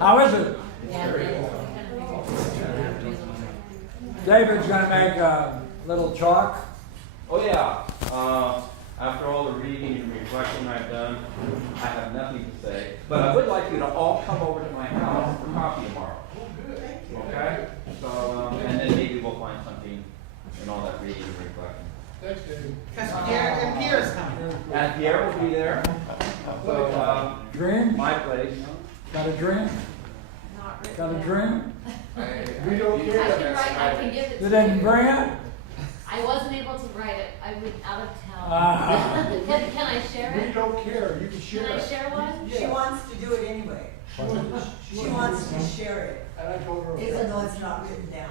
How is it? David's going to make a little chalk. Oh yeah. After all the reading and reflection I've done, I have nothing to say. But I would like you to all come over to my house for coffee tomorrow. Okay? So, and then maybe we'll find something in all that reading and reflection. Thanks, Dave. Because Pierre's coming. And Pierre will be there. So, Dream? my place. Got a dream? Not written Got a down. dream? We don't I care can that write, I can give it You to didn't you. bring it? I wasn't able to write it. I went out of town. Ah. Can I share We it? don't care, you can share Can I it. share one? She wants to do it anyway. She wants to share it, And I told her. even though it's not written down.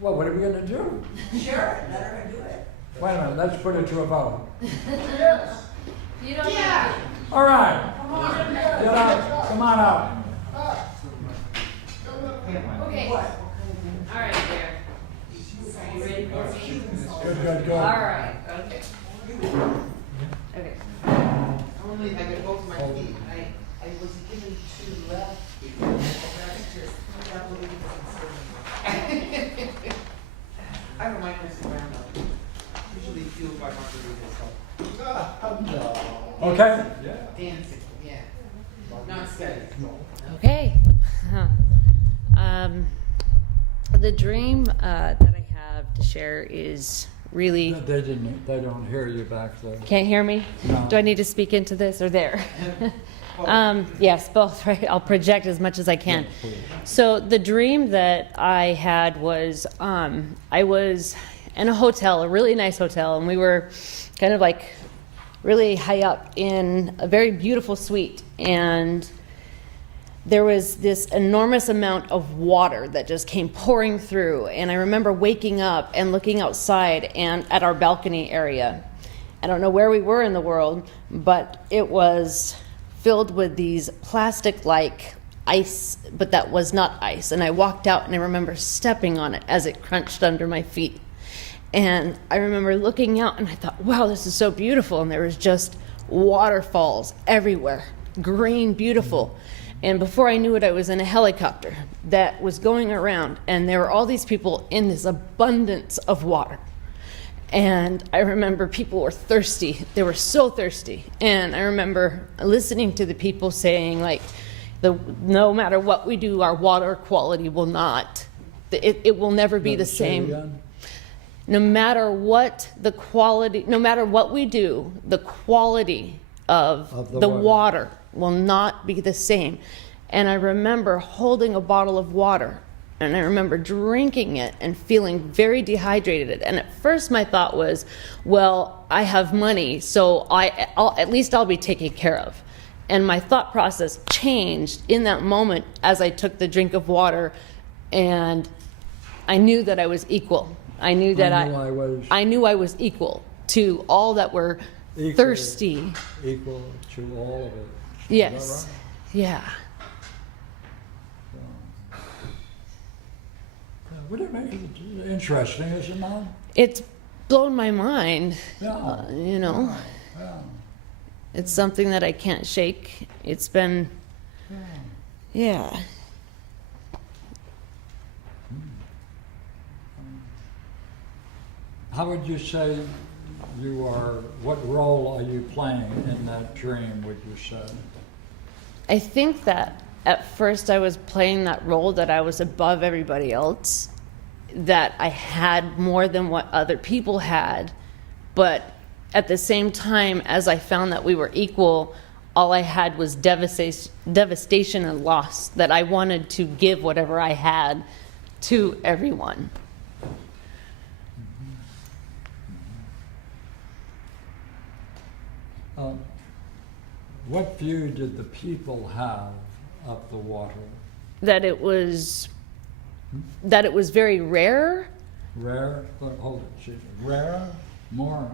Well, what are we going to do? Share it, let her do it. Wait a minute, let's put it to a vote. Yes. You don't Yeah. have All right, to. get up, come on up. Okay. What? All right, there. Are you ready for me? Good, good, good. All right. Okay. Okay. I want to leave, I got both of my feet. I was given two left feet. I don't mind messing around though. Usually fueled by margaritas, so Okay? dancing, yeah. Not studying. Okay. The dream that I have to share is really. They don't hear you back there. Can't hear me? No. Do I need to speak into this or there? Yes, both, right? I'll project as much as I can. So the dream that I had was I was in a hotel, a really nice hotel, and we were kind of like really high up in a very beautiful suite, and there was this enormous amount of water that just came pouring through. And I remember waking up and looking outside and at our balcony area. I don't know where we were in the world, but it was filled with these plastic-like ice, but that was not ice. And I walked out and I remember stepping on it as it crunched under my feet. And I remember looking out and I thought, wow, this is so beautiful. And there was just waterfalls everywhere, green, beautiful. And before I knew it, I was in a helicopter that was going around, and there were all these people in this abundance of water. And I remember people were thirsty. They were so thirsty. And I remember listening to the people saying, like, no matter what we do, our water quality will not, it will never be the same. No matter what the quality, no matter what we do, the quality of the water will not be the same. And I remember holding a bottle of water, and I remember drinking it and feeling very dehydrated. And at first my thought was, well, I have money, so at least I'll be taken care of. And my thought process changed in that moment as I took the drink of water, and I knew that I was equal. I knew that I knew I was equal to all that were thirsty. Equal to all of it. Yes. Is that right? Yeah. Would it make it interesting, is it not? It's blown my mind. Yeah. You know, Yeah. it's something that I can't shake. It's been, yeah. How would you say what role are you playing in that dream, would you say? I think that at first I was playing that role that I was above everybody else, that I had more than what other people had, but at the same time, as I found that we were equal, all I had was devastation and loss, that I wanted to give whatever I had to everyone. What view did the people have of the water? That it was very rare. Rare? Hold it. Rare? More?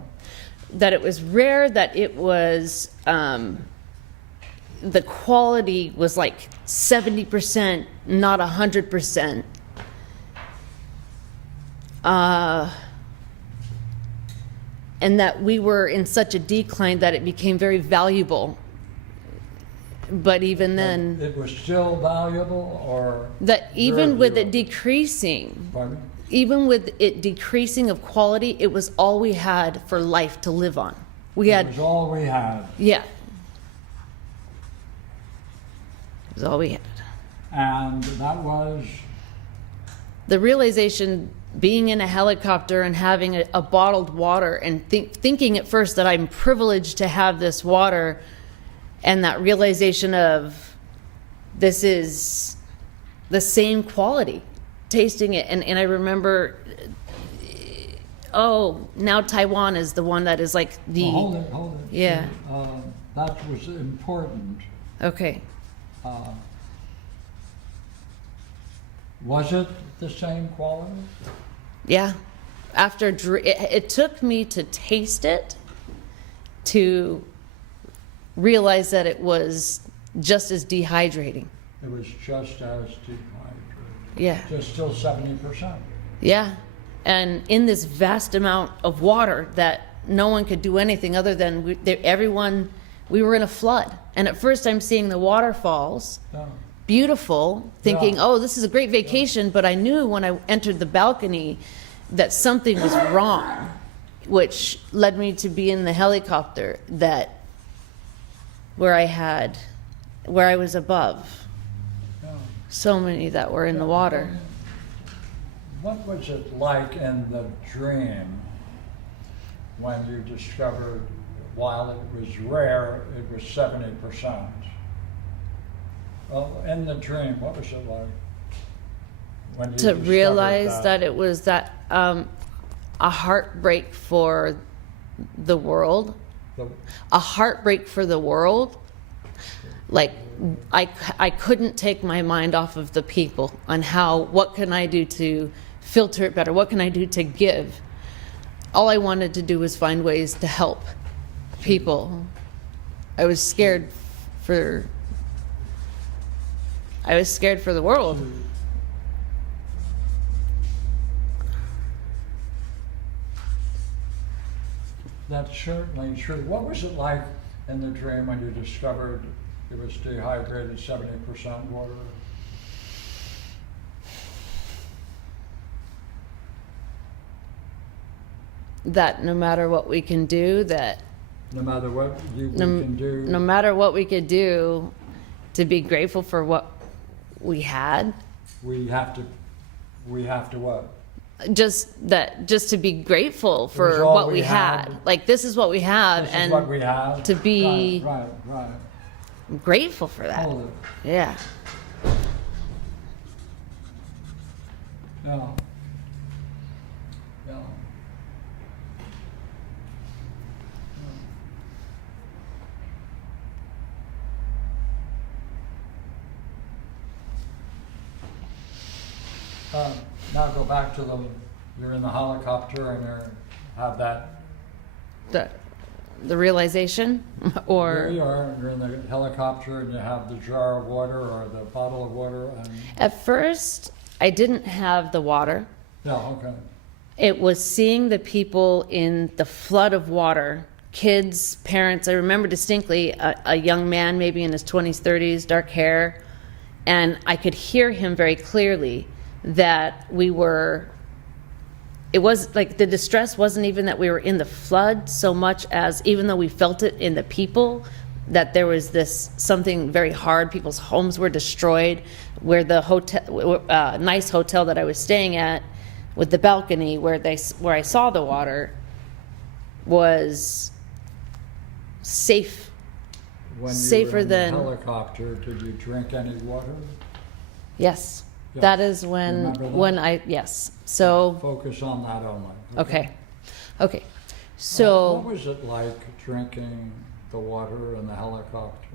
That it was rare, that it was, the quality was like 70%, not 100%. And that we were in such a decline that it became very valuable. But even then, It was still valuable, or? that even with it Very decreasing, Pardon? even with it decreasing of quality, it was all we had for life to live on. We It had, was all we had. yeah. It was all we had. And that was, The realization being in a helicopter and having a bottled water and thinking at first that I'm privileged to have this water, and that realization of this is the same quality, tasting it. And I remember, oh, now Taiwan is the one that is like the, well, hold it. Yeah. That was important. okay. Was it the same quality? Yeah. After it took me to taste it to realize that it was just as dehydrating. It was just as dehydrated. Yeah. Just still 70%. Yeah. And in this vast amount of water that no one could do anything other than we were in a flood. And at first I'm seeing the waterfalls, Yeah. beautiful, thinking, Yeah. oh, this is a great vacation. But I knew when I entered the balcony that something was wrong, which led me to be in the helicopter where I was above Yeah. so many that were in the water. What was it like in the dream when you discovered, while it was rare, it was 70%? Well, in the dream, what was it like when you To discovered realize that it was a heartbreak for the world, The- a heartbreak for the world. Like I couldn't take my mind off of the people on what can I do to filter it better? What can I do to give? All I wanted to do was find ways to help people. I was scared for the world. That's certainly true. What was it like in the dream when you discovered it was dehydrated 70% water? That no matter what we can do, No matter what we no can do, matter what we could do, to be grateful for what we had. we have to what? Just to be grateful was for all what we we had. had. Like, this is what we have, This and is what we have. to be Right. grateful for that. Hold it. Yeah. Yeah. Yeah. Now go back to you're in the helicopter and have that, The realization, there or you are, you're in the helicopter and you have the jar of water or the bottle of water and, at first I didn't have the water. yeah, okay. It was seeing the people in the flood of water, kids, parents. I remember distinctly a young man, maybe in his 20s, 30s, dark hair, and I could hear him very clearly that it was like the distress wasn't even that we were in the flood so much as, even though we felt it in the people, that there was something very hard. People's homes were destroyed, where the hotel, nice hotel that I was staying at with the balcony where I saw the water was safe. When you Safer were in than- the helicopter, did you drink any water? Yes. Yeah. That is when Remember that? yes. So, Focus on that only. okay. Okay. What So was it like drinking the water in the helicopter?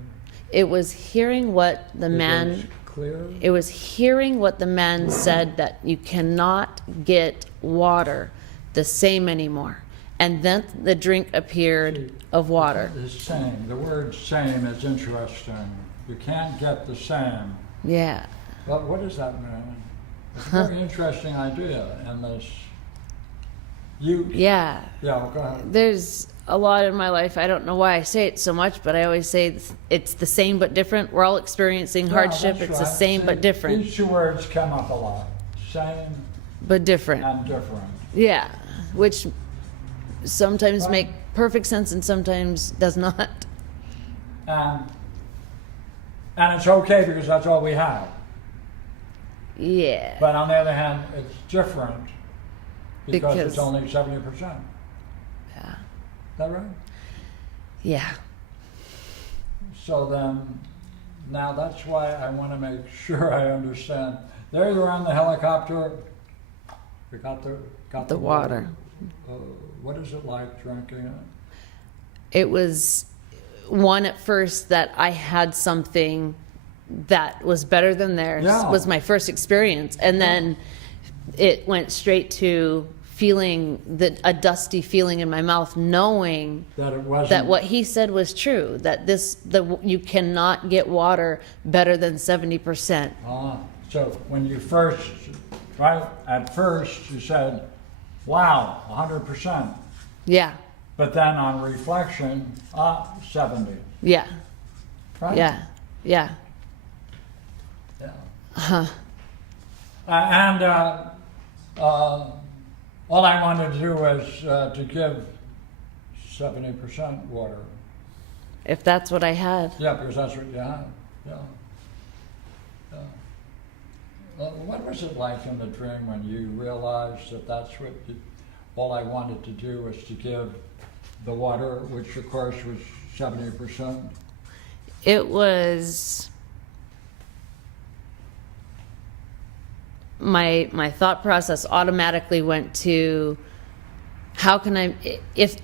it was hearing what the It man, was clear? it was hearing what the man said, that you cannot get water the same anymore. And then the drink appeared of water. The same. The word same is interesting. You can't get the same. Yeah. But what does that mean? It's a very interesting idea in this. Yeah. Yeah, go ahead. There's a lot in my life. I don't know why I say it so much, but I always say it's the same but different. We're all experiencing hardship. Yeah, that's It's the right. same See, but different. These two words come up a lot. Same But different. and different. Yeah. Which sometimes Right. make perfect sense and sometimes does not. And it's okay because that's all we have. Yeah. But on the other hand, it's different because it's Because- only 70%. Yeah. Is that right? Yeah. So then, now that's why I want to make sure I understand. There you're on the helicopter. We got The water. What is it like drinking it? It was one at first that I had something that was better than theirs. Yeah. Was my first experience, and then it went straight to feeling a dusty feeling in my mouth, knowing That it wasn't. that what he said was true. That you cannot get water better than 70%. So when you first, right, at first you said, wow, 100%. Yeah. But then on reflection, 70. Yeah. Right? Yeah. Yeah. Yeah. Huh. And all I wanted to do was to give 70% water. If that's what I had. Yeah, because that's what you have. Yeah. Yeah. What was it like in the dream when you realized that that's what all I wanted to do was to give the water, which of course was 70%? It was my thought process automatically went to how can I, if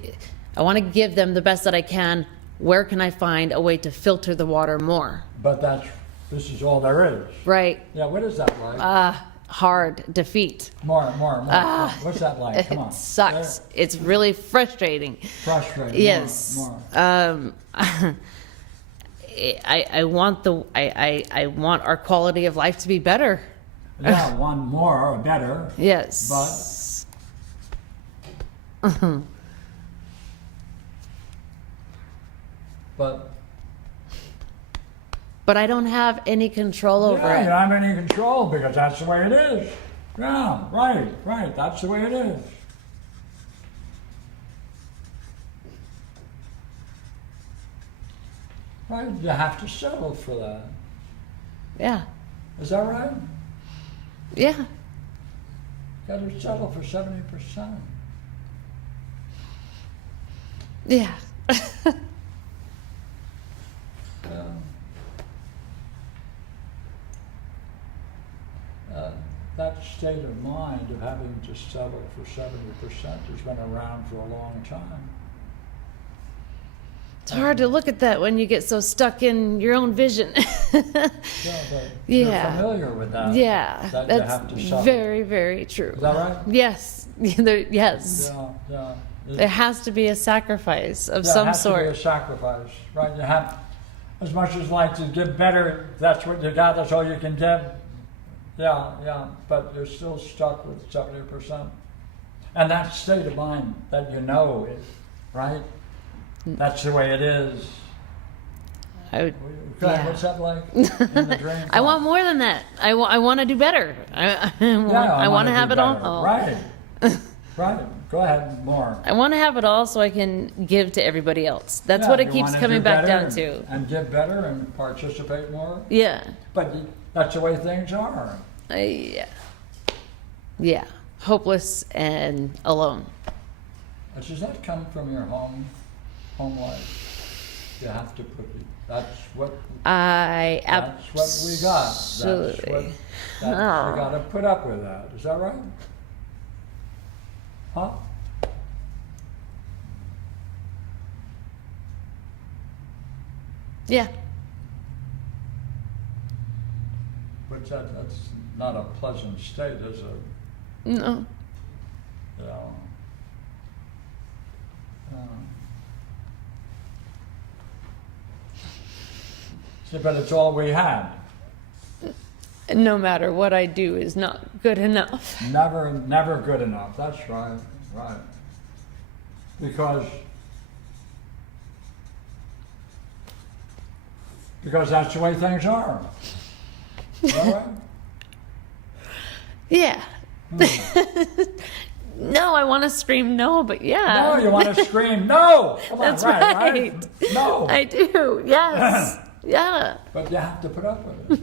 I want to give them the best that I can, where can I find a way to filter the water more? But this is all there is. Right. Yeah, what is that like? Hard defeat. More. What's that like? Come on. It sucks. It's really frustrating. Frustrating. Yes. More. I want I want our quality of life to be better. Yeah, one more or better. Yes. But But I don't have any control over yeah, you it. don't have any control because that's the way it is. Yeah, right. That's the way it is. Right, you have to settle for that. Yeah. Is that right? Yeah. You got to settle for 70%. Yeah. That state of mind of having to settle for 70% has been around for a long time. It's hard to look at that when you get so stuck in your own vision. Yeah, but Yeah. you're familiar with that. Yeah. That you That's have to settle. very, very true. Is that right? Yes. Yes. Yeah. There has to be a sacrifice of Yeah, some it has to be a sort. sacrifice, right? You have, as much as like to give better, that's what you got, that's all you can give. Yeah, but you're still stuck with 70%. And that state of mind that you know is, right? That's the way it is. I would, God, yeah. what's that like in the dream? I want more than that. I want to do better. I want to have it all. Right. Go ahead, more. I want to have it all so I can give to everybody else. That's Yeah, what it you keeps wanna coming do back better down to. And give better and participate more. Yeah. But that's the way things are. Yeah. Hopeless and alone. Does that come from your home life? You have to put it. That's what we got. That's what you got to put up with that. Is that right? Huh? Yeah. But that's not a pleasant state, is it? No. Yeah. See, but it's all we had. No matter what I do is not good enough. Never good enough. That's right. Right. Because that's the way things are. Is that right? Yeah. No, I want to scream no, but yeah. No, you want to scream no. Come on, That's right. right. No. I do. Yes. Yeah. But you have to put up with it.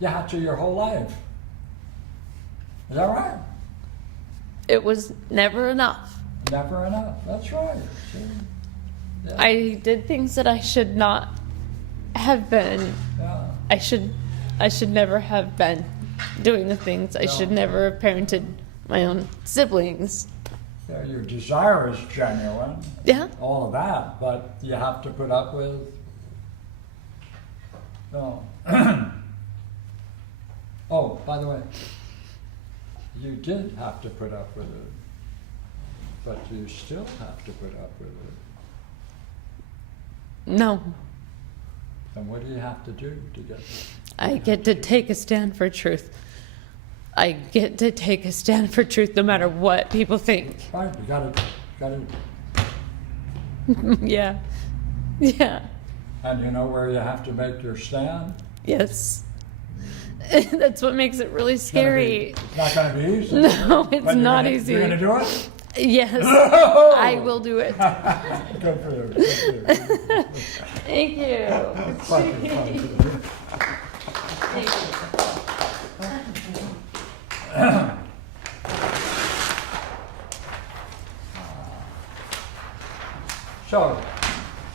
You have to your whole life. Is that right? It was never enough. Never enough. That's right. See? Yeah. I did things that I should not have been. Yeah. I should never have been doing the things. I should never have parented my own siblings. Yeah, your desire is genuine. Yeah. All of that, but you have to put up with. No. Oh, by the way, you did have to put up with it, but you still have to put up with it. No. And what do you have to do to get? I get to take a stand for truth. I get to take a stand for truth no matter what people think. Right, you gotta, Yeah. Yeah. and you know where you have to make your stand. Yes. That's what makes it really It's gonna be- scary. It's not going to be easy. No, it's But you're not gonna- easy. You're going to do it. Yes. Oh! I will do it. Good for you. Good for you. Thank you. Thank you, thank you. Thank you. So,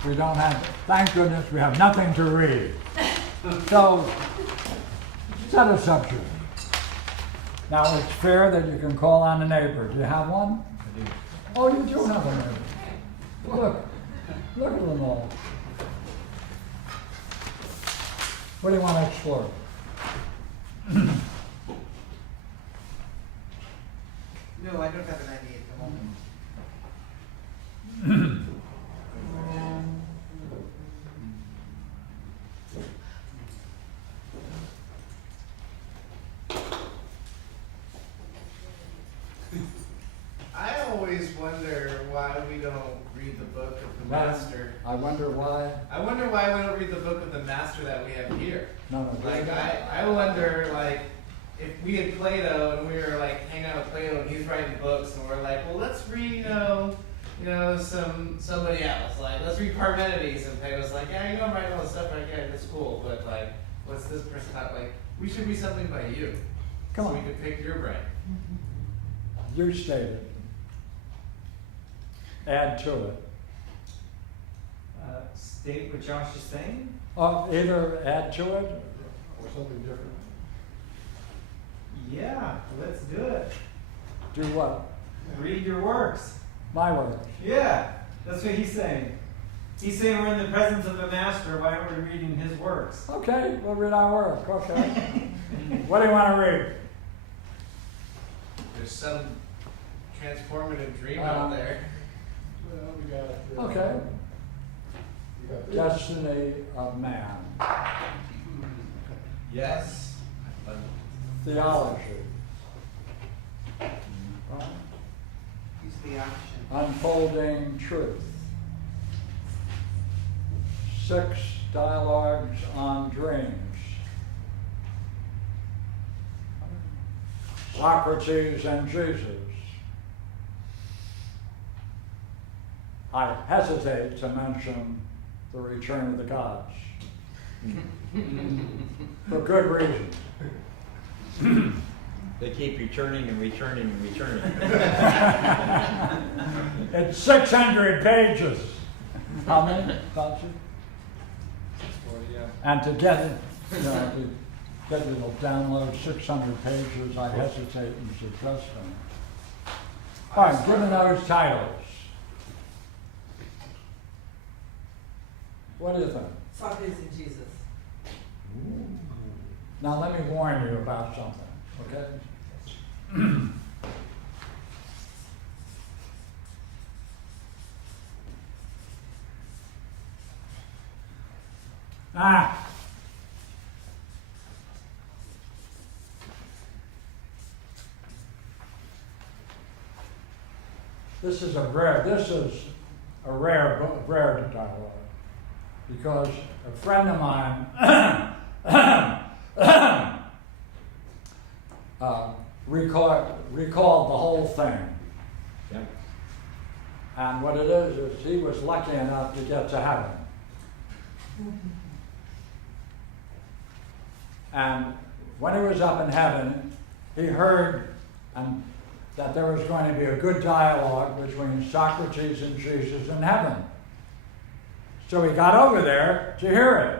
we don't have, thank goodness, we have nothing to read. So, set us up here. Now, it's fair that you can call on a neighbor. Do you have one? I do. Oh, you do have a neighbor. Look at them all. What do you want to explore? No, I don't have an idea at the moment. I always wonder why we don't read the book of the master. I wonder why. I wonder why we don't read the book of the master that we have here. No. Like I wonder like if we had Plato and we were like hanging out with Plato and he's writing books and we're like, well, let's read somebody else. Like let's read Parmenides, and Plato's like, yeah, I'm writing all this stuff. Like, yeah, that's cool, but like, what's this person not like? We should read something by you. Come so on. we could pick your brain. You state it. Add to it. State what Josh is saying? Either add to it or something different. Yeah, let's do it. Do what? Read your works. My work. Yeah, that's what he's saying. He's saying we're in the presence of the master. Why aren't we reading his works? Okay, we'll read our work. Okay. What do you want to read? There's some transformative dream out there. Okay. Destiny of man. Yes. Theology. Use the option. Unfolding truth. 6 dialogues on dreams. Socrates and Jesus. I hesitate to mention the return of the gods. For good reason. They keep returning and returning and returning. It's 600 pages. How many? And to get it, to get it to download 600 pages, I hesitate in suggesting. All right, given those titles, what do you think? Socrates and Jesus. Now let me warn you about something, okay? this is a rare dialogue, because a friend of mine recalled the whole thing. Yep. And what it is he was lucky enough to get to heaven. And when he was up in heaven, he heard that there was going to be a good dialogue between Socrates and Jesus in heaven. So he got over there to hear it.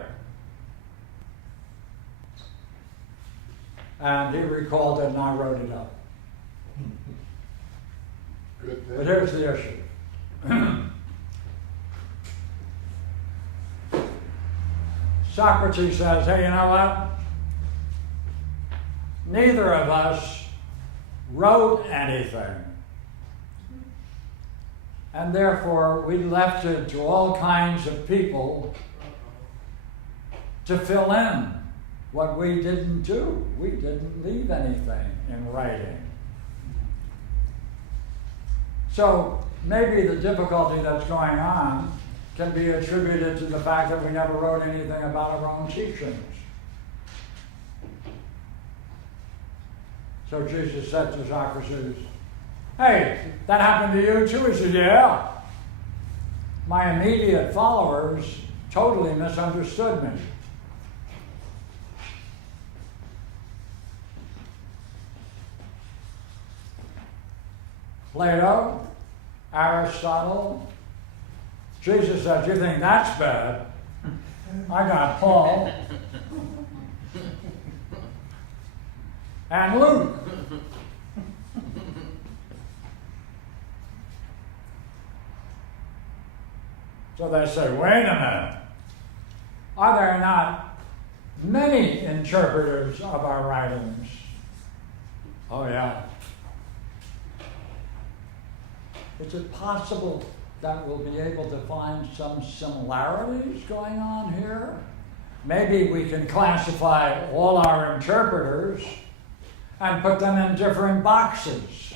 And he recalled it, and I wrote it up. Good thing. But here's the issue. Socrates says, hey, you know what? Neither of us wrote anything. And therefore, we left it to all kinds of people to fill in what we didn't do. We didn't leave anything in writing. So maybe the difficulty that's going on can be attributed to the fact that we never wrote anything about our own teachings. So Jesus said to Socrates, hey, that happened to you too? He said, yeah. My immediate followers totally misunderstood me. Plato, Aristotle. Jesus said, you think that's bad? I got Paul and Luke. So they say, wait a minute. Are there not many interpreters of our writings? Oh, yeah. Is it possible that we'll be able to find some similarities going on here? Maybe we can classify all our interpreters and put them in different boxes.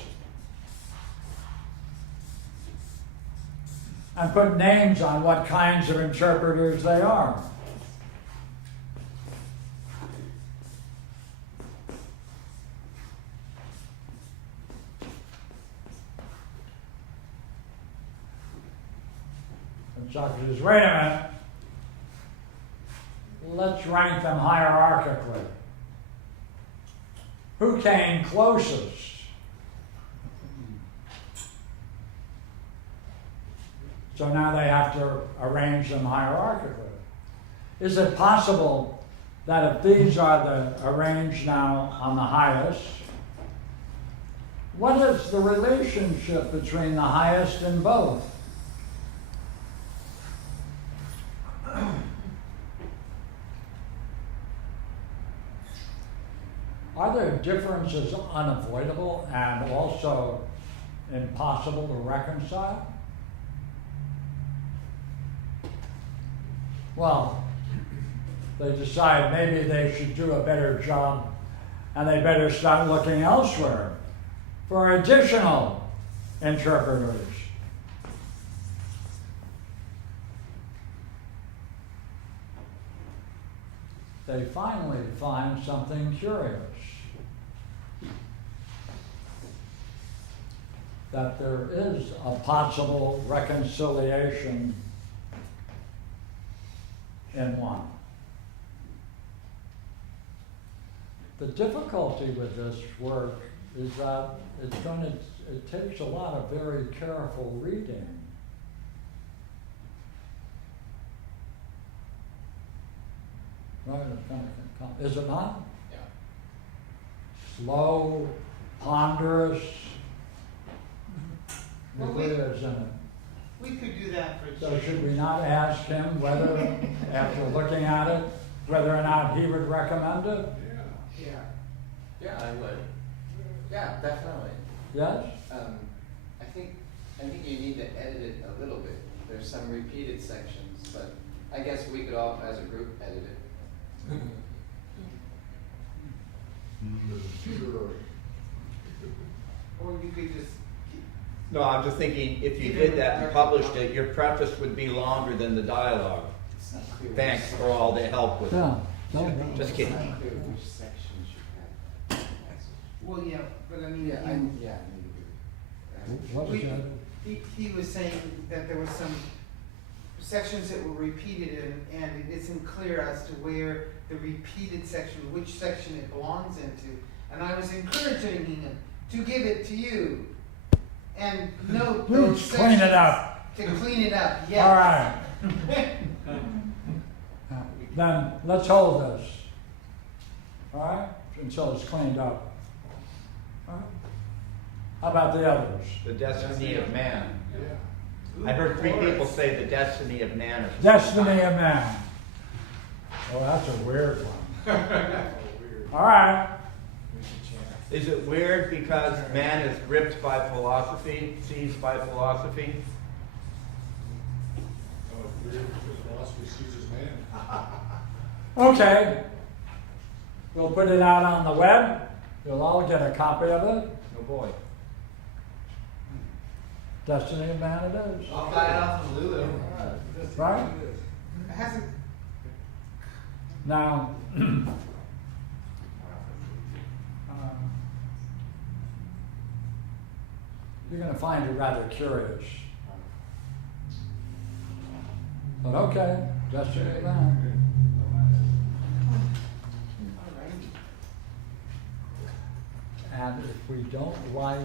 And put names on what kinds of interpreters they are. And Socrates says, wait a minute. Let's rank them hierarchically. Who came closest? So now they have to arrange them hierarchically. Is it possible that if these are arranged now on the highest, what is the relationship between the highest and both? Are there differences unavoidable and also impossible to reconcile? Well, they decide maybe they should do a better job and they better start looking elsewhere for additional interpreters. They finally find something curious. That there is a possible reconciliation in one. The difficulty with this work is that it takes a lot of very careful reading. Right, is it not? Yeah. Slow, ponderous. Well, It is in it. We could do that for So should we not ask him whether, after looking at it, whether or not he would recommend it? Yeah. Yeah, I would. Yeah, definitely. Yes? I think you need to edit it a little bit. There's some repeated sections, but I guess we could all, as a group, edit it. Sure. Or you could just No, I'm just thinking, if you did that and published it, your preface would be longer than the dialogue. It's not clear. Thanks for all the help with it. Yeah. No, Just kidding. It's not clear which sections you had. Well, yeah, but I mean, Yeah, I need to do. What was that? he was saying that there were some sections that were repeated and it isn't clear as to where the repeated section, which section it belongs into. And I was encouraging him to give it to you and note those Please clean it sections. up. To clean it up, yes. All right. Then let's hold this. All right? Until it's cleaned up. All right? How about the others? The destiny of man. Yeah. I heard 3 people say the destiny of man. Or Destiny of man. Oh, that's a weird one. All right. Is it weird because man is gripped by philosophy, seized by philosophy? Oh, weird, because philosophy seizes man. Okay. We'll put it out on the web. You'll all get a copy of it. Oh boy. Destiny of man it is. I'll buy it off of Lulu. Right? It hasn't, Now, you're going to find it rather curious. But okay, destiny of man. And if we don't like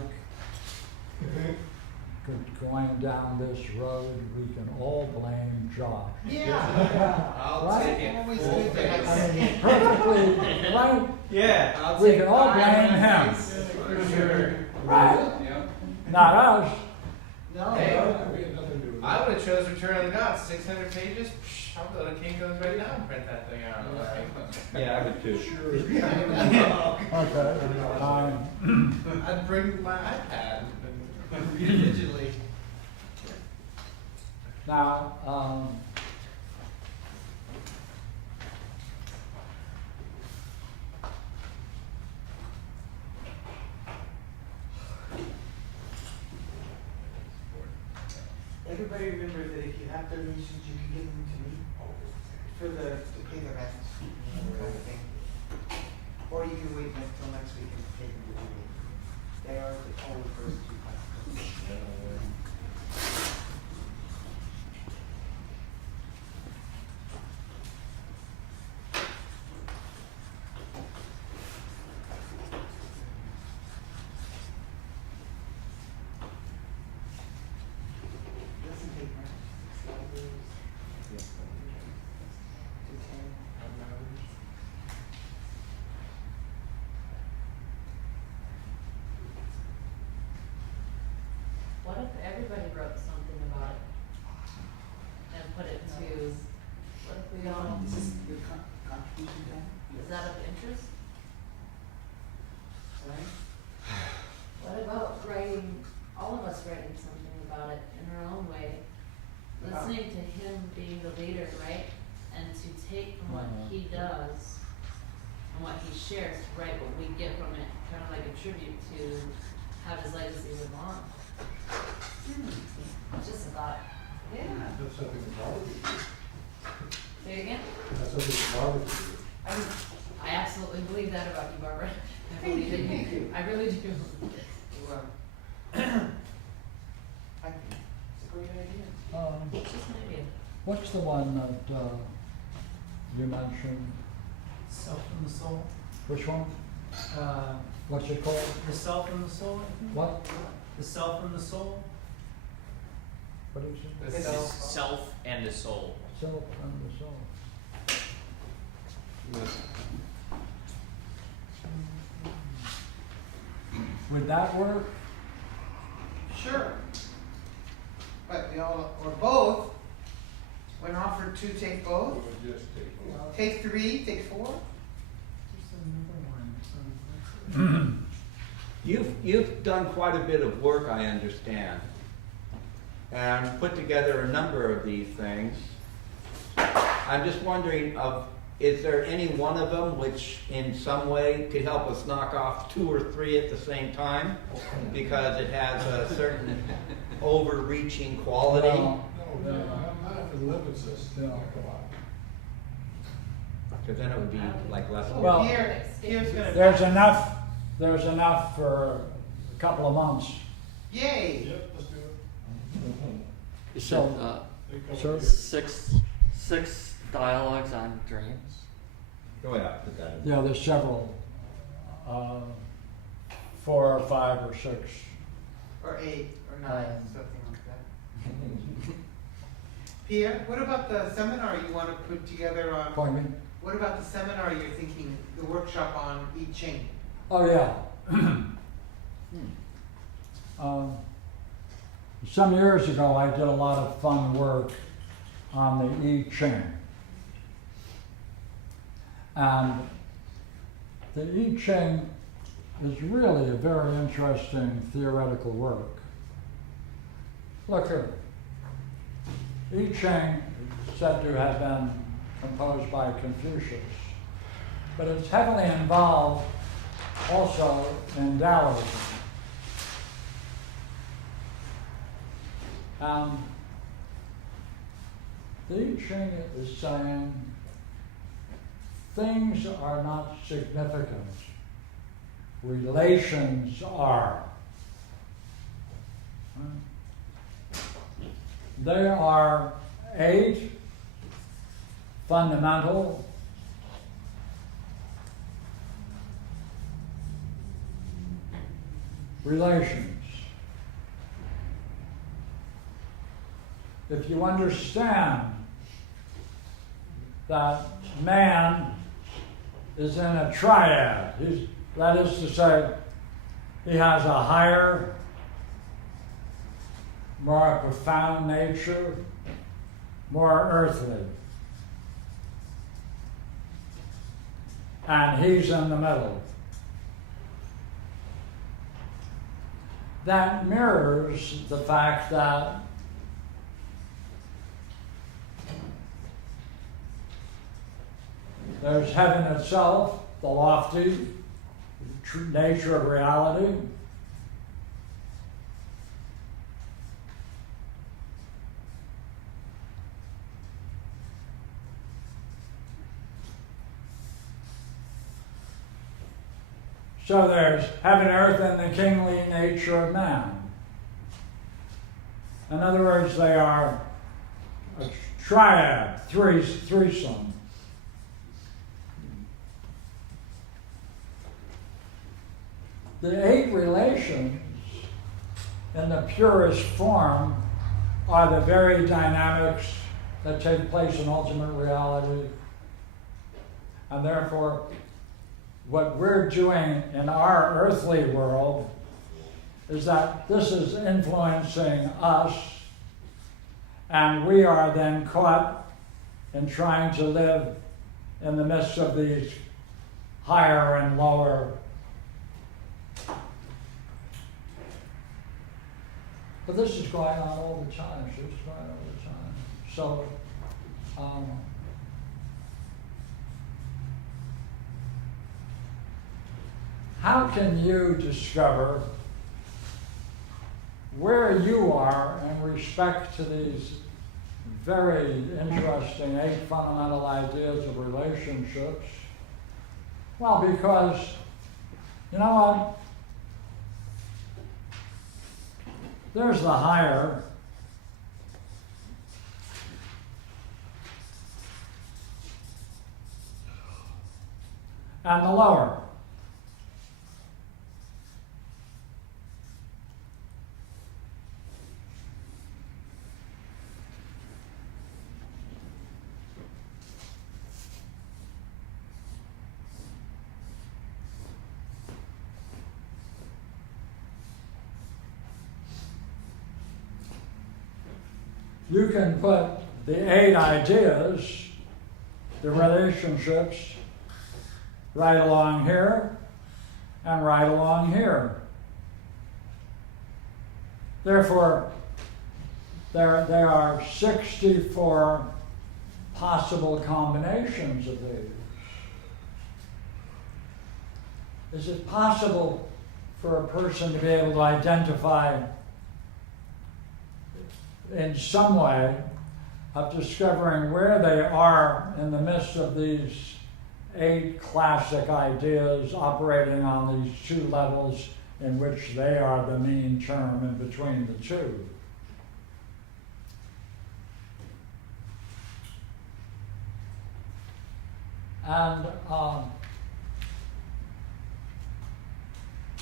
going down this road, we can all blame Josh. yeah. I'll Right? take it. Always Full good to have I face. mean, perfectly, right? Yeah. I'll We take can all mine. blame him. For sure. Right? Yep. Not us. No. Hey, We had nothing to do with it. I would have chose Return of the Gods, 600 pages. Psh, I'll go to Kinko's right now and print that thing out. Yeah, I would too. Okay. I'd bring my iPad and read it digitally. Now, Everybody remember that if you have donations, you can give them to me for to pay the rent, kind of thing. Or you can wait until next week and pay them to me. They are the only first 2 classes. Doesn't take much. 6 hours to 10 hours. What if everybody wrote something about it? And put it to, what if we all, Is this your contribution time? is that of interest? Right? What about writing, all of us writing something about it in our own way? Listening to him being the leader, right? And to take from what he does and what he shares to write what we get from it, kind of like a tribute to have his legacy live on. Just a thought. Yeah. That's something that Barbara would do. Say it again? That's something that Barbara would do. I absolutely believe that about you, Barbara. I Thank believe you, it. thank you. I really do. Well, I think it's a great idea. It's just an idea. what's the one that you mentioned? Self and the soul. Which one? What's it called? The self and the soul. I think. What? The self and the soul. What is it? The It's self. Self and the soul. Self and the soul. Would that work? Sure. But we all, or both, when offered to take both, We would just take both. take 3, take 4. You've done quite a bit of work, I understand, and put together a number of these things. I'm just wondering, of is there any one of them which in some way could help us knock off 2 or 3 at the same time? Because it has a certain overreaching quality? Well, No, not if it limits us, then I'll come out. Because then it would be like less. Well, Here's gonna. there's enough for a couple of months. Yay! Yep, let's do it. You So- said Sure. six dialogues on dreams. Go ahead, put that in. Yeah, there's several, 4 or 5 or 6. Or 8 or 9, something like that. Pierre, what about the seminar you want to put together on? Pardon me? What about the seminar you're thinking, the workshop on I Ching? Oh, yeah. Some years ago, I did a lot of fun work on the I Ching. And the I Ching is really a very interesting theoretical work. Look here. I Ching is said to have been composed by Confucius, but it's heavily involved also in Taoism. The I Ching is saying things are not significant, relations are. There are 8 fundamental relations. If you understand that man is in a triad, that is to say, he has a higher, more profound nature, more earthly. And he's in the middle. That mirrors the fact that there's heaven itself, the lofty nature of reality. So there's heaven, earth, and the kingly nature of man. In other words, they are a triad, threesome. The 8 relations in the purest form are the very dynamics that take place in ultimate reality. And therefore, what we're doing in our earthly world is that this is influencing us, and we are then caught in trying to live in the midst of these higher and lower. But this is going on all the time. So it's going on all the time. So, how can you discover where you are in respect to these very interesting 8 fundamental ideas of relationships? Well, because, you know what? There's the higher. And the lower. You can put the 8 ideas, the relationships, right along here and right along here. Therefore, there are 64 possible combinations of these? Is it possible for a person to be able to identify in some way of discovering where they are in the midst of these 8 classic ideas operating on these 2 levels in which they are the mean term in between the 2? And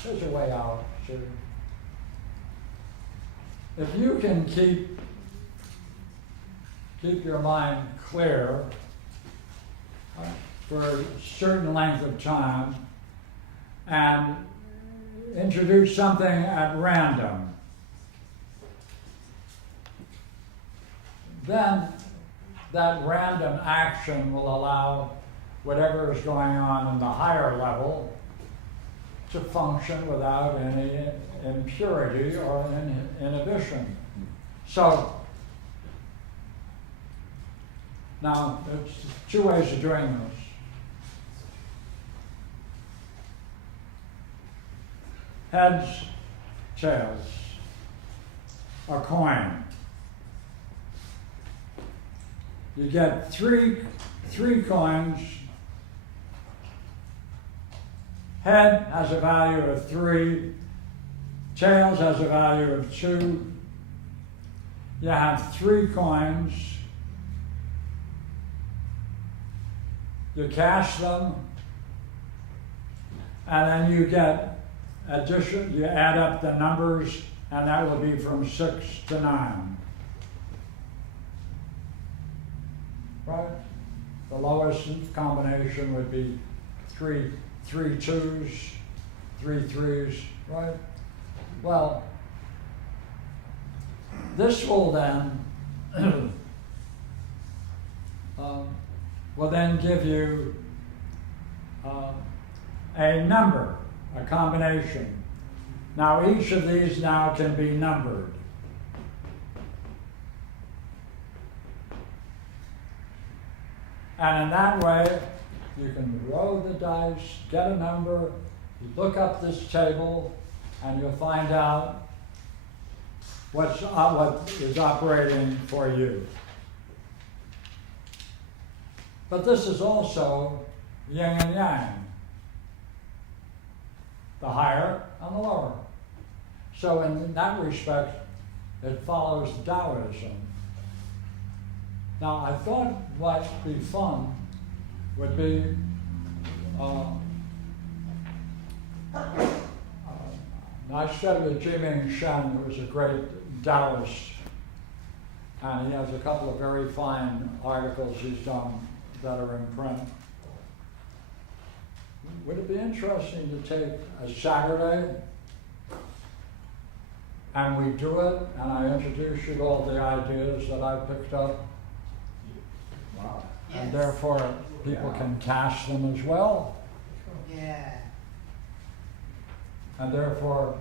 there's a way out, too. If you can keep your mind clear for a certain length of time and introduce something at random, then that random action will allow whatever is going on in the higher level to function without any impurity or inhibition. So, now, there's 2 ways of doing this. Heads, tails, a coin. You get three coins. Head has a value of 3. Tails has a value of 2. You have 3 coins. You cash them, and then you get addition. You add up the numbers, and that will be from 6 to 9. Right? The lowest combination would be 3 2s, 3 3s, right? Well, this will then will then give you a number, a combination. Now each of these now can be numbered. And in that way, you can roll the dice, get a number, look up this table, and you'll find out what is operating for you. But this is also yin and yang, the higher and the lower. So in that respect, it follows Taoism. Now, I thought what would be fun would be I studied with Jiming Shen, who was a great Taoist, and he has a couple of very fine articles he's done that are in print. Would it be interesting to take a Saturday and we do it, and I introduce you to all the ideas that I picked up? Wow. Yes. And therefore, people can cash them as well. Yeah. And therefore,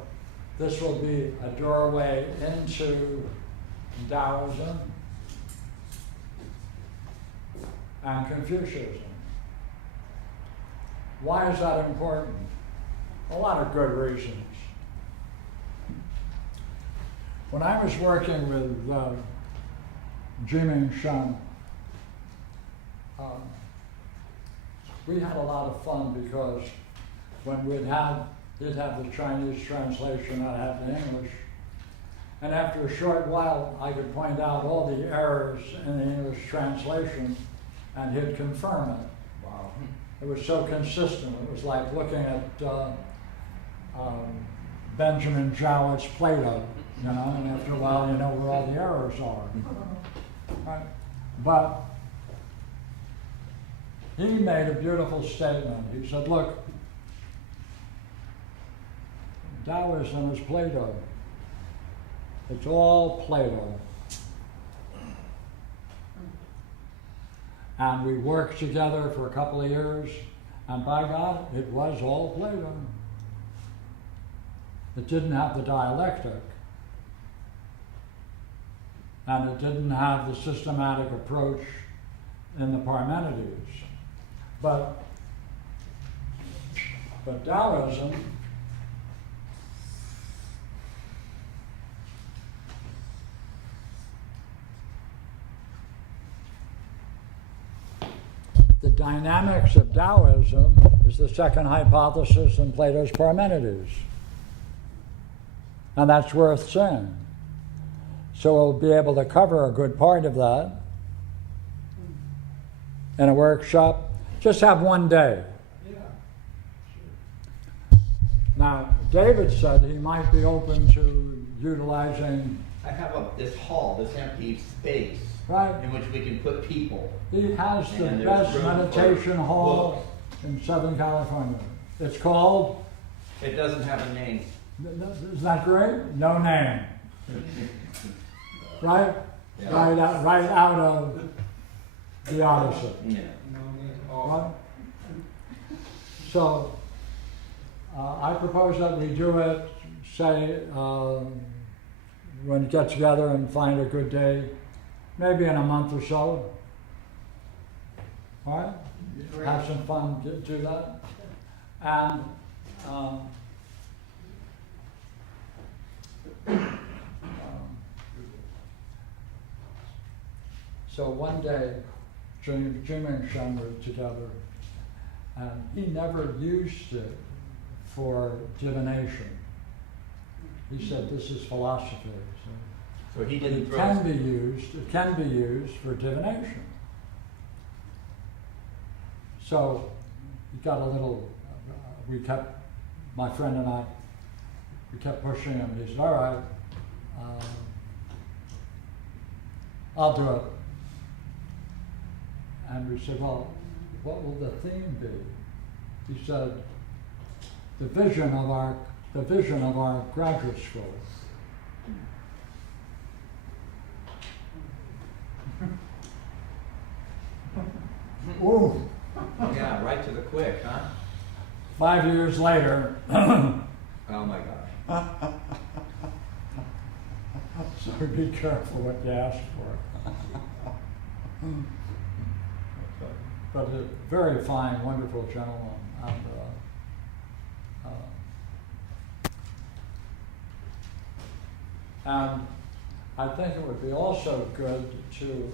this will be a doorway into Taoism and Confucianism. Why is that important? A lot of good reasons. When I was working with Jiming Shen, we had a lot of fun because when he'd have the Chinese translation, I'd have the English. And after a short while, I could point out all the errors in the English translation, and he'd confirm it. Wow. It was so consistent. It was like looking at Benjamin Jowett's Plato, you know, and after a while you know where all the errors are. Right? But he made a beautiful statement. He said, look, Taoism is Plato. It's all Plato. And we worked together for a couple of years, and by God, it was all Plato. It didn't have the dialectic, and it didn't have the systematic approach in the Parmenides. But Taoism the dynamics of Taoism is the second hypothesis in Plato's Parmenides. And that's worth saying. So we'll be able to cover a good part of that in a workshop. Just have one day. Yeah, Now, David said he might be open to utilizing, I have this hall, this empty space, right? in which we can put people. He has the And there's best room for meditation hall books. in Southern California. It's called, It doesn't have a name. isn't that great? No name. Right? Yeah. Right out of the Odyssey. Yeah. Right? So, I propose that we do it, say, when we get together and find a good day, maybe in a month or so. All right? Have some fun, do that. And so one day, Jim and Shen were together, and he never used it for divination. He said, this is philosophy. So he didn't It throw can be used for divination. So he got a little, my friend and I, we kept pushing him. He said, all right, I'll do it. And we said, well, what will the theme be? He said, the vision of our graduate school. Ooh. Yeah, right to the quick, huh? 5 years later, Oh my gosh. so be careful what you ask for. But a very fine, wonderful gentleman. And I think it would be also good to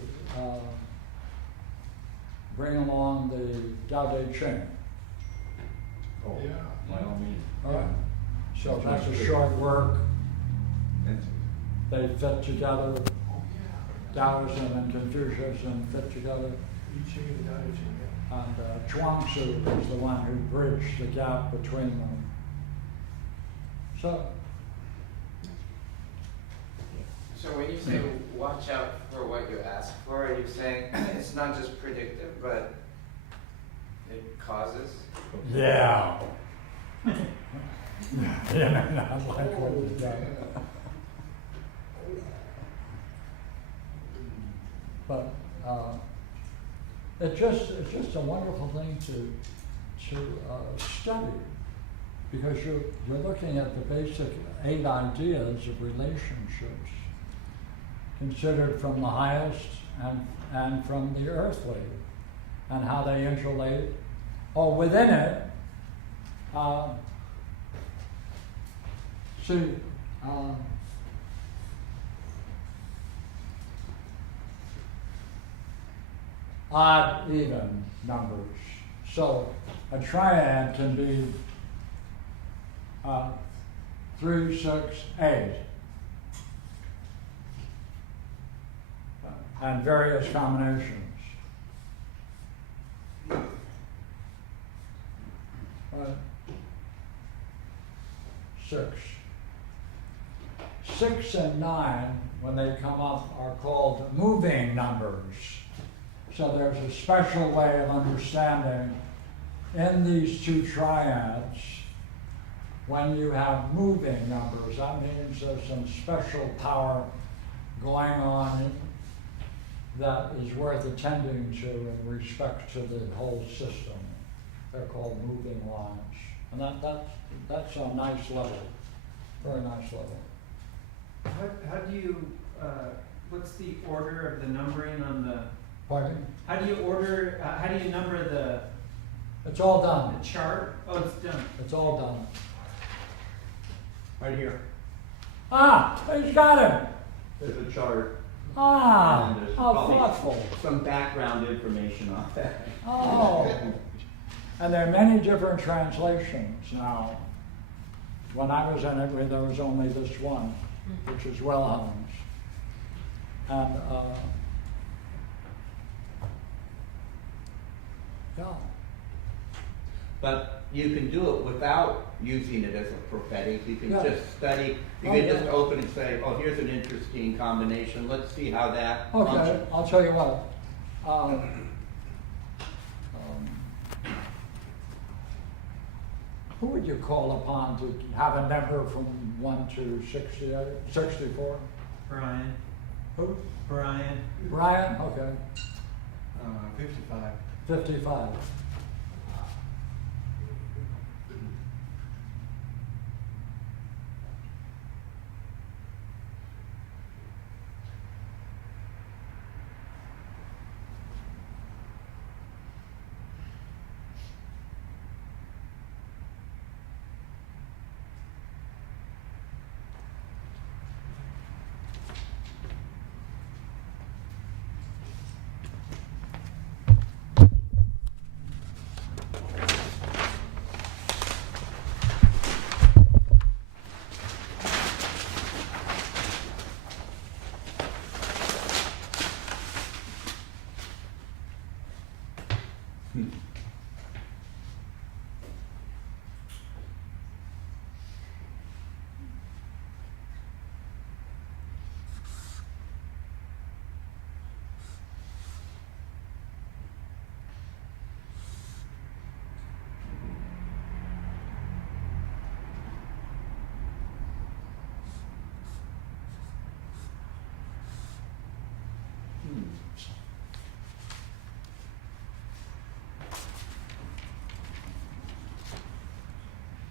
bring along the I Ching. Oh, Yeah. by all means. All right. So that's a short work. They fit together. Oh, yeah. Taoism and Confucianism fit together. I Ching and I Ching, yeah. And Chuang-Tzu was the one who bridged the gap between them. So, So when you say watch out for what you ask for, are you saying it's not just predictive, but it causes? yeah. Yeah, I like what you got. But it's just a wonderful thing to study, because you're looking at the basic 8 ideas of relationships, considered from the highest and from the earthly, and how they interrelate. Oh, within it, odd, even numbers. So a triad can be 3, 6, 8. And various combinations. Right. 6. 6 and 9, when they come up, are called moving numbers. So there's a special way of understanding in these 2 triads, when you have moving numbers, that means there's some special power going on that is worth attending to in respect to the whole system. They're called moving lines. And that's a nice level, very nice level. How do you, what's the order of the numbering on the Pardon me? How do you order, how do you number the It's all done. chart? Oh, it's done. It's all done. Right here. Ah, he's got him. There's a chart. Ah, And there's how probably thoughtful. some background information on that. Oh. And there are many different translations now. When I was in it, there was only this one, which is Wilhelm's. And, yeah. But you can do it without using it as a prophetic. You can Yeah. just study. You Oh, can yeah. just open and say, "Oh, here's an interesting combination. Let's see how that Okay, functions." I'll tell you what. Who would you call upon to have a number from 1 to 64? Brian. Who? Brian. Brian? Okay. 55. 55.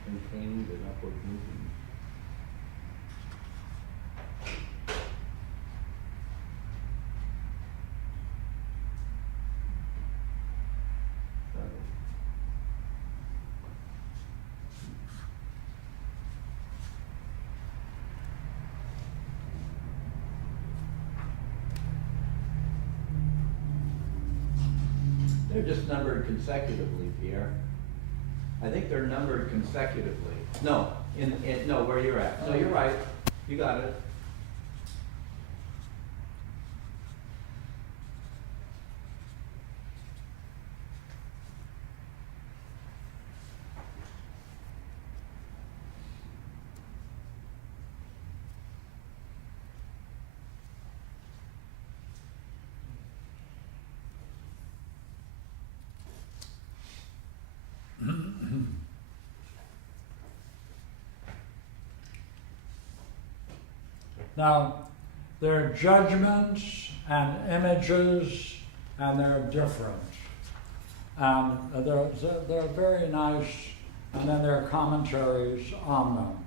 Containing an upward movement. They're just numbered consecutively, Pierre. I think they're numbered consecutively. No, no, where you're at. No, you're right. You got it. Now, there are judgments and images, and they're different. And they're very nice, and then there are commentaries on them.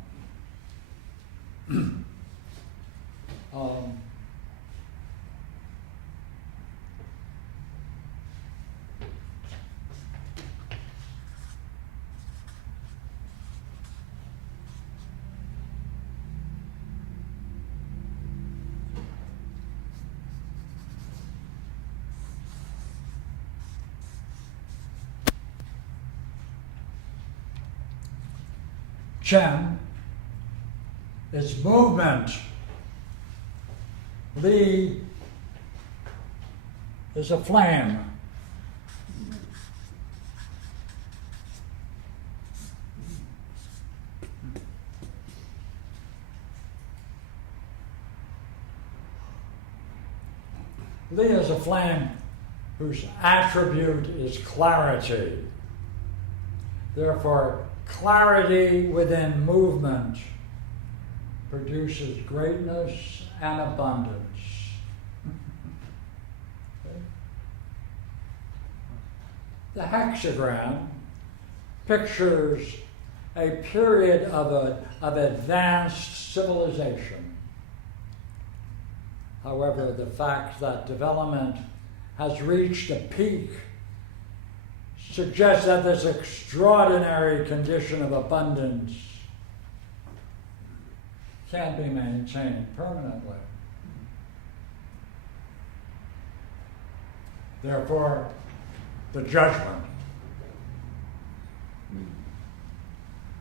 Chen is movement. Li is a flame. Li is a flame whose attribute is clarity. Therefore, clarity within movement produces greatness and abundance. The hexagram pictures a period of advanced civilization. However, the fact that development has reached a peak suggests that this extraordinary condition of abundance can't be maintained permanently. Therefore, the judgment.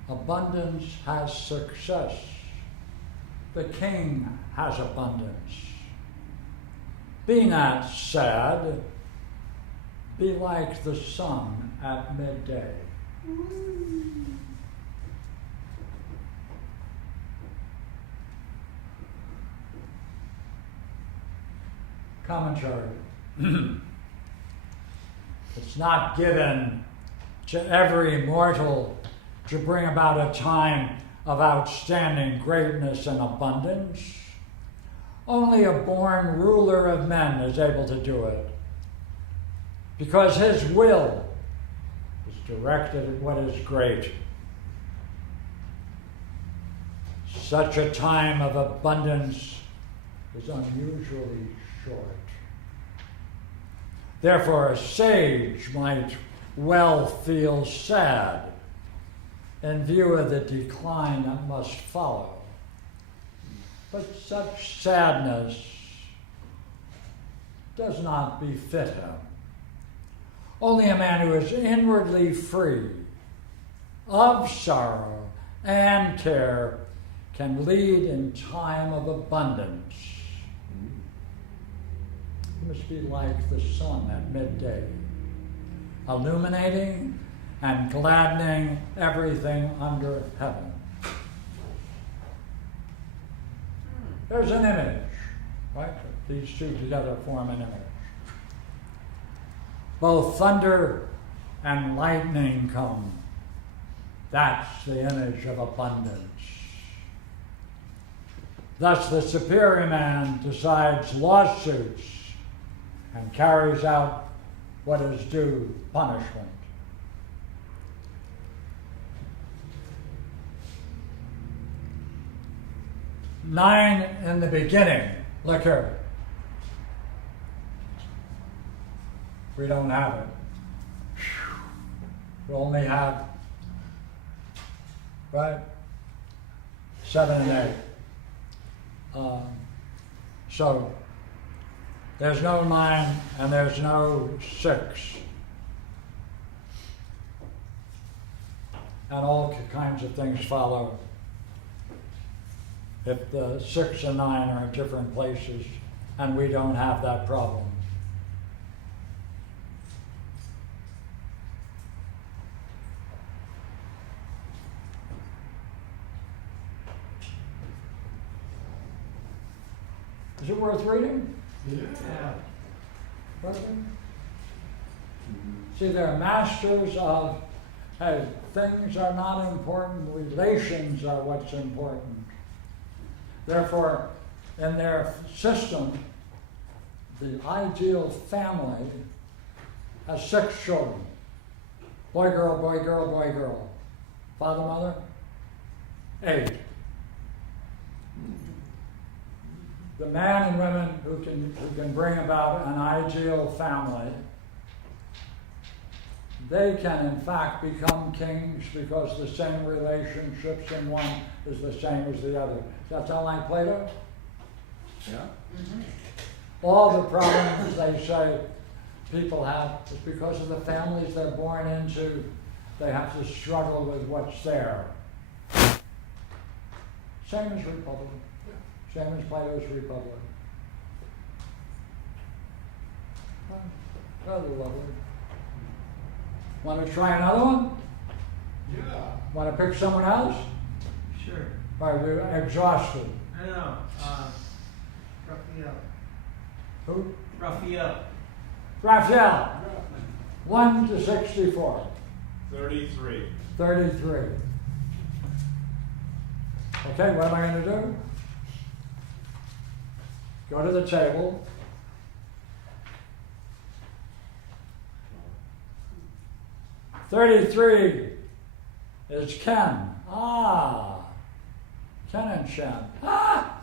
Abundance has success. The king has abundance. Be not sad. Be like the sun at midday. Commentary. It's not given to every mortal to bring about a time of outstanding greatness and abundance. Only a born ruler of men is able to do it, because his will is directed at what is great. Such a time of abundance is unusually short. Therefore, a sage might well feel sad in view of the decline that must follow. But such sadness does not befit him. Only a man who is inwardly free of sorrow and care can lead in time of abundance. He must be like the sun at midday, illuminating and gladdening everything under heaven. There's an image, right? These two together form an image. Both thunder and lightning come. That's the image of abundance. Thus, the superior man decides lawsuits and carries out what is due punishment. Nine in the beginning. Look here. We don't have it. We only have, right? 7 and 8. So there's no 9 and there's no 6. And all kinds of things follow if the 6 and 9 are in different places, and we don't have that problem. Is it worth reading? Yeah. See, they're masters of, hey, things are not important, relations are what's important. Therefore, in their system, the ideal family has 6 children. Boy, girl, boy, girl, boy, girl. Father, mother, 8. The man and women who can bring about an ideal family, they can in fact become kings because the same relationships in one is the same as the other. Does that sound like Plato? Yeah. Mm-hmm. All the problems they say people have is because of the families they're born into. They have to struggle with what's there. Same as Republic. Same as Plato's Republic. Rather lovely. Want to try another one? Yeah. Want to pick someone else? Sure. All right, we're exhausted. I don't know. Raphael. Who? Raphael. Raphael. 1 to 64. 33. 33. Okay, what am I going to do? Go to the table. $33 is Ken. Ah, Ken and Shen. Ah!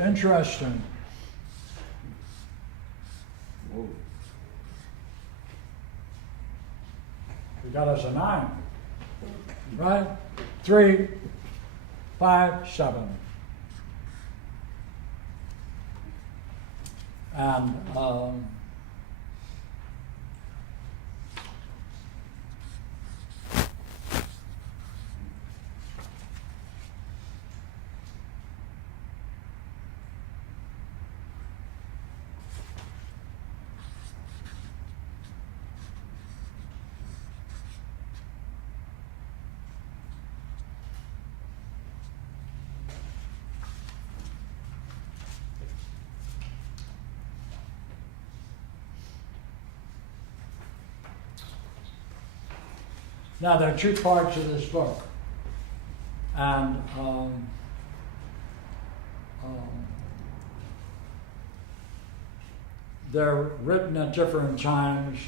interesting. Whoa. We got us a 9, right? 3, 5, 7. And now there are 2 parts of this book, and they're written at different times,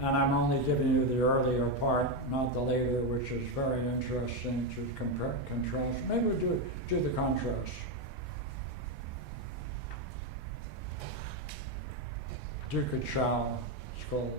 and I'm only giving you the earlier part, not the later, which is very interesting to contrast. Maybe we'll do the contrast. Duke of Chow, Skull.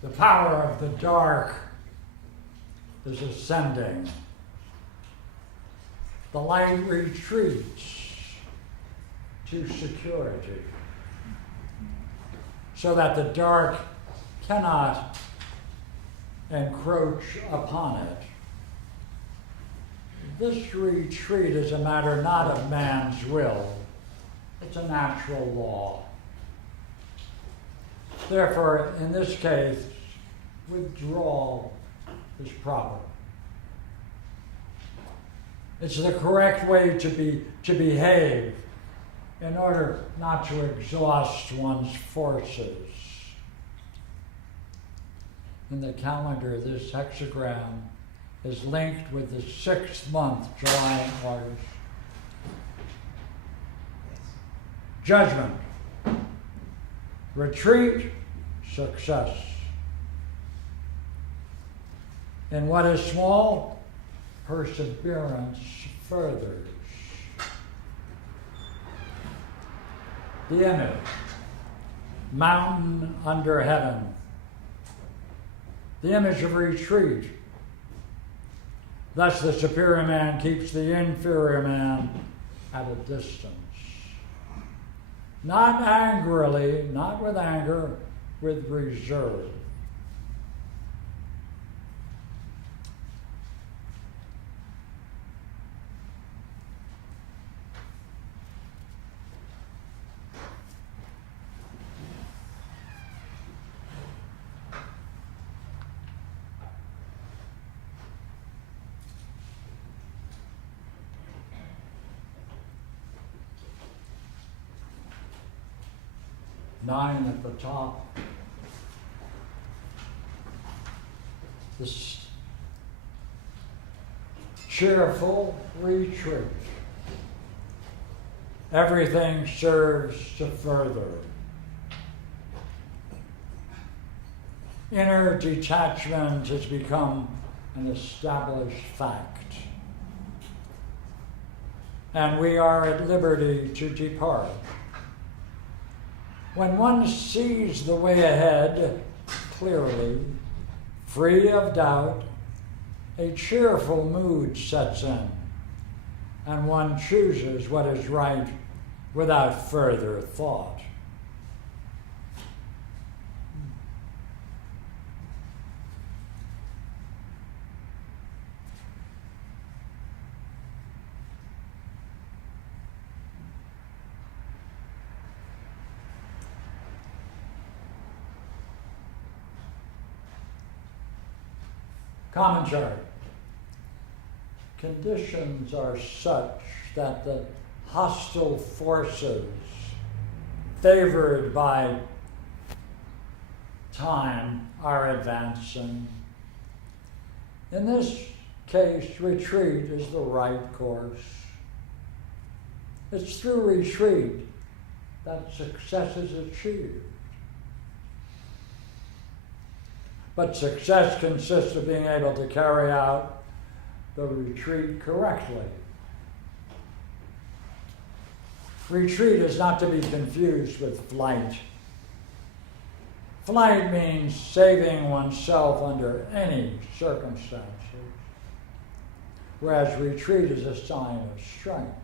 The power of the dark is ascending. The light retreats to security so that the dark cannot encroach upon it. This retreat is a matter not of man's will, it's a natural law. Therefore, in this case, withdrawal is proper. It's the correct way to behave in order not to exhaust one's forces. In the calendar, this hexagram is linked with the 6th month, July and August. Judgment. Retreat, success. In what is small, perseverance furthers. The image, mountain under heaven. The image of retreat. Thus the superior man keeps the inferior man at a distance. Not angrily, not with anger, with reserve. Nine at the top. This cheerful retreat. Everything serves to further. Inner detachment has become an established fact. And we are at liberty to depart. When one sees the way ahead clearly, free of doubt, a cheerful mood sets in, and one chooses what is right without further thought. Commentary. Conditions are such that the hostile forces favored by time are advancing. In this case, retreat is the right course. It's through retreat that success is achieved. But success consists of being able to carry out the retreat correctly. Retreat is not to be confused with flight. Flight means saving oneself under any circumstances, whereas retreat is a sign of strength.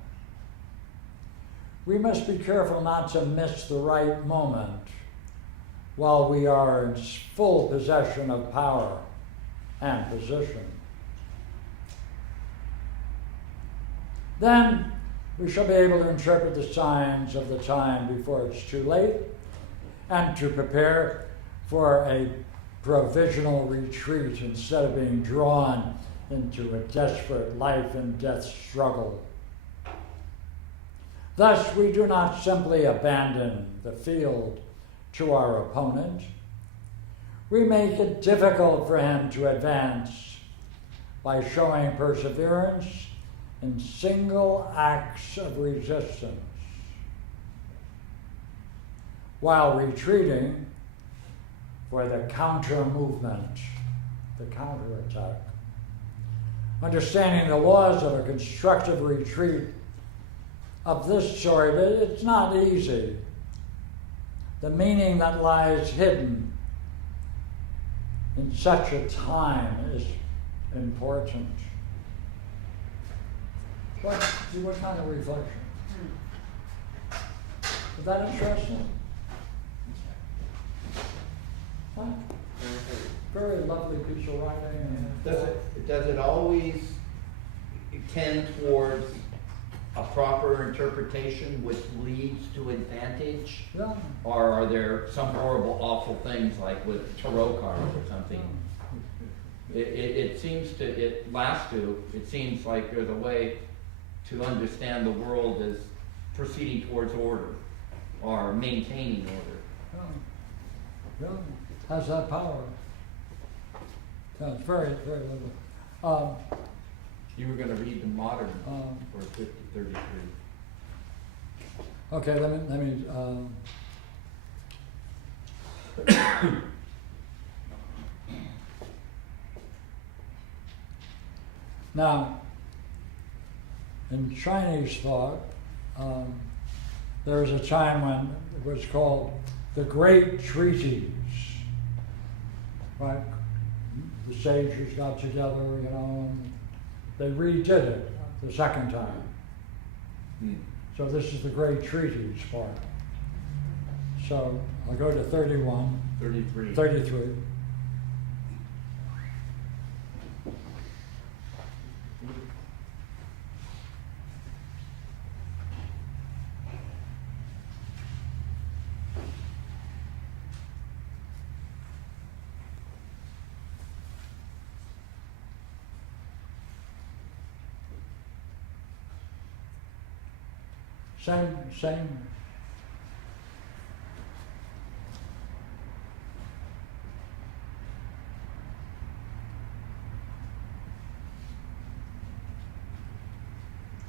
We must be careful not to miss the right moment while we are in full possession of power and position. Then we shall be able to interpret the signs of the time before it's too late and to prepare for a provisional retreat instead of being drawn into a desperate life and death struggle. Thus, we do not simply abandon the field to our opponent. We make it difficult for him to advance by showing perseverance in single acts of resistance, while retreating for the counter movement, the counterattack. Understanding the laws of a constructive retreat of this sort, it's not easy. The meaning that lies hidden in such a time is important. What kind of reflection? Is that interesting? Huh? Very lovely piece of writing. Does it always tend towards a proper interpretation which leads to advantage? Yeah. Or are there some horrible, awful things like with tarot cards or something? It seems like there's a way to understand the world as proceeding towards order or maintaining order. Yeah. Has that power. Yeah, it's very, very lovely. You were going to read the modern for 33. Okay, let me now, in Chinese thought, there was a time when it was called the Great Treaties, right? The sages got together, and they redid it the second time. So this is the Great Treaties part. So I'll go to 31. 33. Same.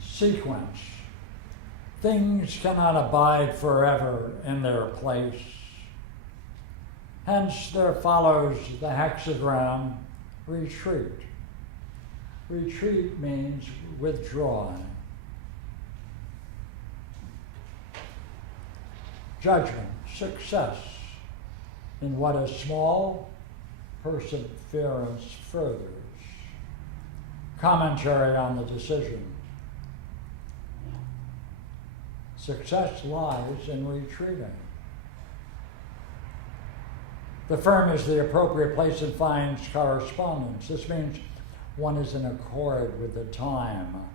Sequence. Things cannot abide forever in their place. Hence there follows the hexagram retreat. Retreat means withdrawing. Judgment, success in what is small, perseverance furthers. Commentary on the decision. Success lies in retreating. The firm is the appropriate place and finds correspondence. This means one is in accord with the time.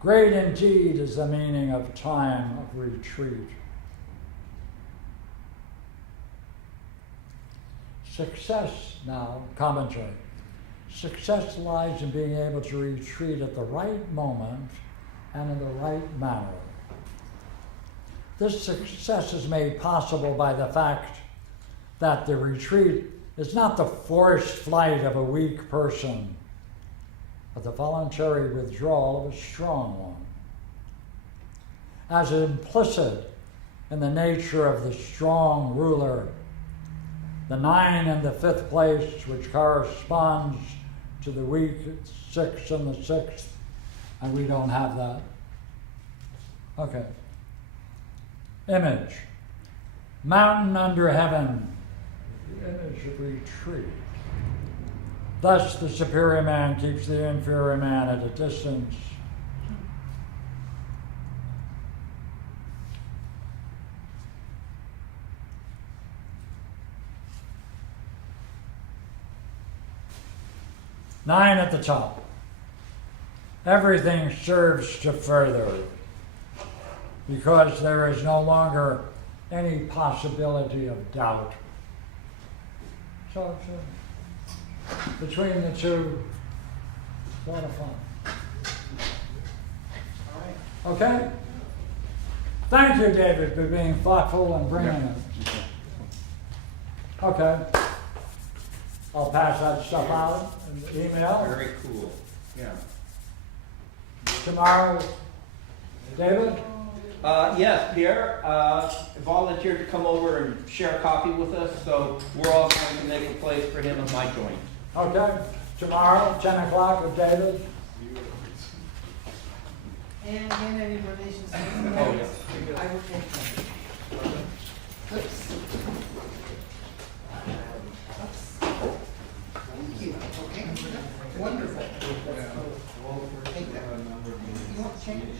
Great indeed is the meaning of time of retreat. Success, now, commentary. Success lies in being able to retreat at the right moment and in the right manner. This success is made possible by the fact that the retreat is not the forced flight of a weak person, but the voluntary withdrawal of a strong one. As implicit in the nature of the strong ruler, the 9 in the 5th place, which corresponds to the weak 6 in the 6th, and we don't have that. Okay. Image. Mountain under heaven. The image of retreat. Thus the superior man keeps the inferior man at a distance. Nine at the top. Everything serves to further, because there is no longer any possibility of doubt. So between the two, it's a lot of fun. Okay? Thank you, David, for being thoughtful and bringing it. Okay. I'll pass that stuff out in the email. Very cool. Yeah. Tomorrow, David? Yes, Pierre volunteered to come over and share a coffee with us, so we're all going to make a place for him in my joint. Okay. Tomorrow, 10 o'clock with David. And any donations? Oh, yeah. I will take them. Oops. Thank you. Okay. Wonderful. Take that. You want change?